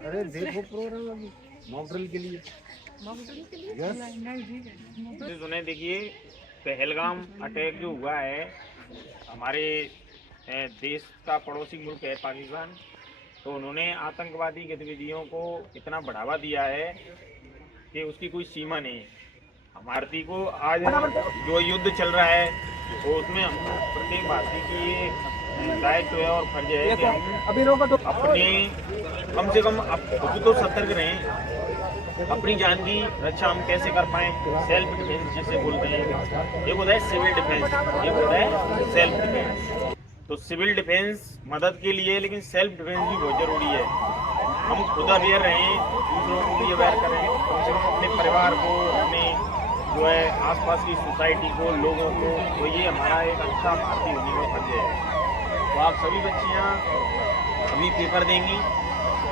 अरे देखो प्रोग्राम अभी मॉक ड्रिल के लिए सुने। देखिए, पहलगाम अटैक जो हुआ है, हमारे देश का पड़ोसी मुल्क है पाकिस्तान, तो उन्होंने आतंकवादी गतिविधियों को इतना बढ़ावा दिया है कि उसकी कोई सीमा नहीं है। भारतीय को आज जो युद्ध चल रहा है तो उसमें हम प्रत्येक भारतीय की ये दायित्व है और फर्ज है कि हम अपने कम से कम खुद तो सतर्क रहें। अपनी जान की रक्षा हम कैसे कर पाएं, सेल्फ डिफेंस जिसे बोलते हैं। एक होता है सिविल डिफेंस, एक होता है सेल्फ डिफेंस। तो सिविल डिफेंस मदद के लिए, लेकिन सेल्फ डिफेंस भी बहुत जरूरी है। हम खुद अवेयर रहें, दूसरों को भी अवेयर करें, कम से कम अपने परिवार को, अपने जो है आसपास की सोसाइटी को, लोगों को। तो ये हमारा एक अच्छा भारतीय होने का फर्ज है। तो आप सभी बच्चियाँ अभी पेपर देंगी।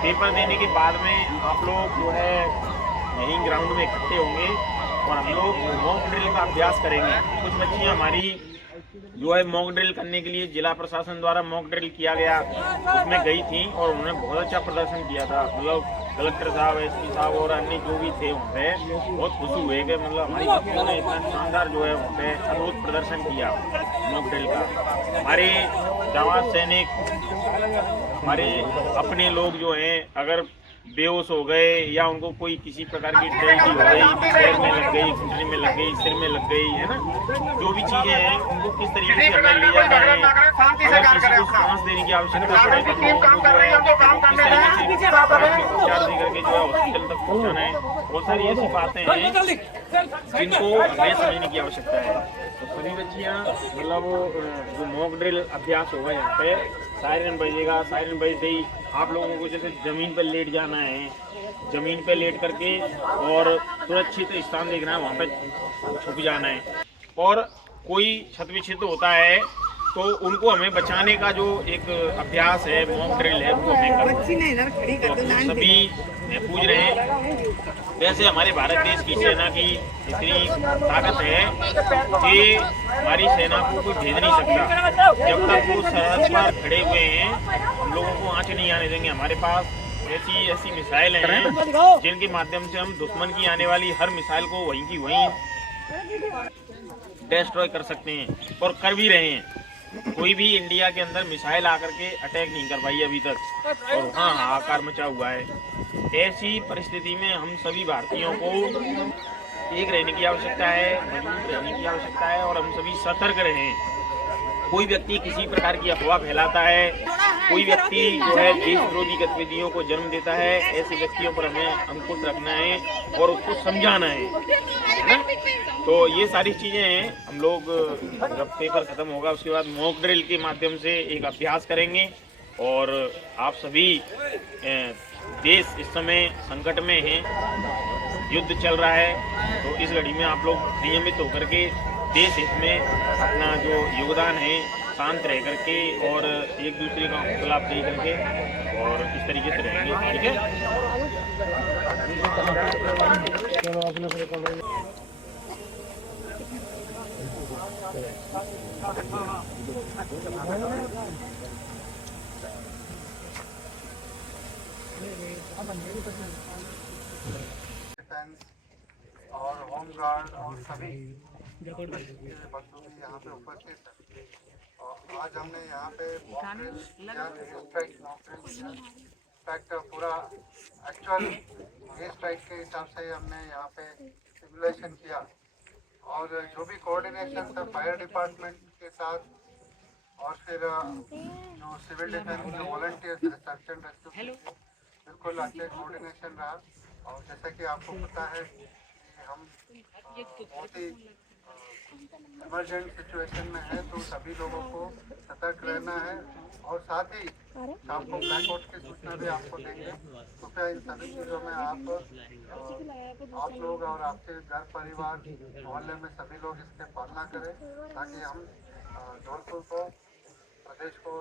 पेपर देने के बाद में आप लोग जो है यहीं ग्राउंड में इकट्ठे होंगे और हम लोग मॉक ड्रिल का अभ्यास करेंगे। कुछ बच्चियाँ हमारी जो है मॉक ड्रिल करने के लिए जिला प्रशासन द्वारा मॉक ड्रिल किया गया, उसमें गई थी और उन्होंने बहुत अच्छा प्रदर्शन किया था। मतलब कलेक्टर साहब, एसपी साहब और अन्य जो भी थे वहाँ पे बहुत खुश हुए कि मतलब हमारी बच्चियों ने इतना शानदार जो है वहाँ पे अद्भुत प्रदर्शन किया मॉक ड्रिल का। हमारे जवान सैनिक, हमारे अपने लोग जो हैं, अगर बेहोश हो गए या उनको कोई किसी प्रकार की ट्रेजेडी हो गई, पैर में लग गई, घुटने में लग गई, सिर में लग गई, है ना, जो भी चीजें हैं उनको किस तरीके से हमें ले जाना है। अगर किसी को सांस देने की आवश्यकता पड़े तो किस तरीके से उपचार दे करके जो है हॉस्पिटल तक पहुँचाना है। बहुत सारी ऐसी बातें हैं जिनको हमें समझने की आवश्यकता है। तो सभी बच्चियाँ मतलब जो मॉक ड्रिल अभ्यास होगा यहाँ पे, सायरन बजेगा, सायरन बजते ही आप लोगों को जैसे जमीन पर लेट जाना है, जमीन पे लेट करके और सुरक्षित स्थान देखना है, वहाँ पे छुप जाना है। और कोई क्षत विक्षत होता है तो उनको हमें बचाने का जो एक अभ्यास है, मॉक ड्रिल है, वो हमें करना है। तो सभी पूछ रहे हैं, वैसे हमारे भारत देश की सेना की इतनी ताकत है कि हमारी सेना को कोई भेज नहीं सकता। जब तक वो सरहद पर खड़े हुए हैं, हम लोगों को आँच नहीं आने देंगे। हमारे पास ऐसी मिसाइल हैं जिनके माध्यम से हम दुश्मन की आने वाली हर मिसाइल को वहीं की वहीं डिस्ट्रॉय कर सकते हैं और कर भी रहे हैं। कोई भी इंडिया के अंदर मिसाइल आकर के अटैक नहीं कर पाई अभी तक, और वहाँ हाहाकार मचा हुआ है। ऐसी परिस्थिति में हम सभी भारतीयों को एक रहने की आवश्यकता है, मजबूत रहने की आवश्यकता है और हम सभी सतर्क रहें। कोई व्यक्ति किसी प्रकार की अफवाह फैलाता है, कोई व्यक्ति जो है देश विरोधी गतिविधियों को जन्म देता है, ऐसे व्यक्तियों पर हमें अंकुश रखना है और उसको समझाना है ना। तो ये सारी चीज़ें हैं। हम लोग जब पेपर ख़त्म होगा उसके बाद मॉक ड्रिल के माध्यम से एक अभ्यास करेंगे। और आप सभी, देश इस समय संकट में है, युद्ध चल रहा है, तो इस घड़ी में आप लोग नियमित होकर के देश हित में अपना जो योगदान है शांत रह करके और एक दूसरे का खिलाफ दे करके और इस तरीके से रहेंगे, ठीक है। और होम गार्ड और सभी बंधु भी यहाँ पे उपस्थित है। और आज हमने यहाँ पे स्ट्राइक पूरा एक्चुअल ये स्ट्राइक के हिसाब से हमने यहाँ पे सिमुलेशन किया। और जो भी कोऑर्डिनेशन था फायर डिपार्टमेंट के साथ और फिर जो सिविल डिफेंस जो वॉलंटियर्स सर्च एंड रेस्क्यू, बिल्कुल अच्छे कोऑर्डिनेशन रहा। और जैसा कि आपको पता है कि हम बहुत ही इमरजेंट सिचुएशन में है, तो सभी लोगों को सतर्क रहना है। और साथ ही शाम को ब्लैकआउट की सूचना भी आपको देंगे। तो क्या इन सभी चीज़ों में आप लोग और आपके घर परिवार मोहल्ले में सभी लोग इसके पालना करें, ताकि हम धौलपुर को, प्रदेश को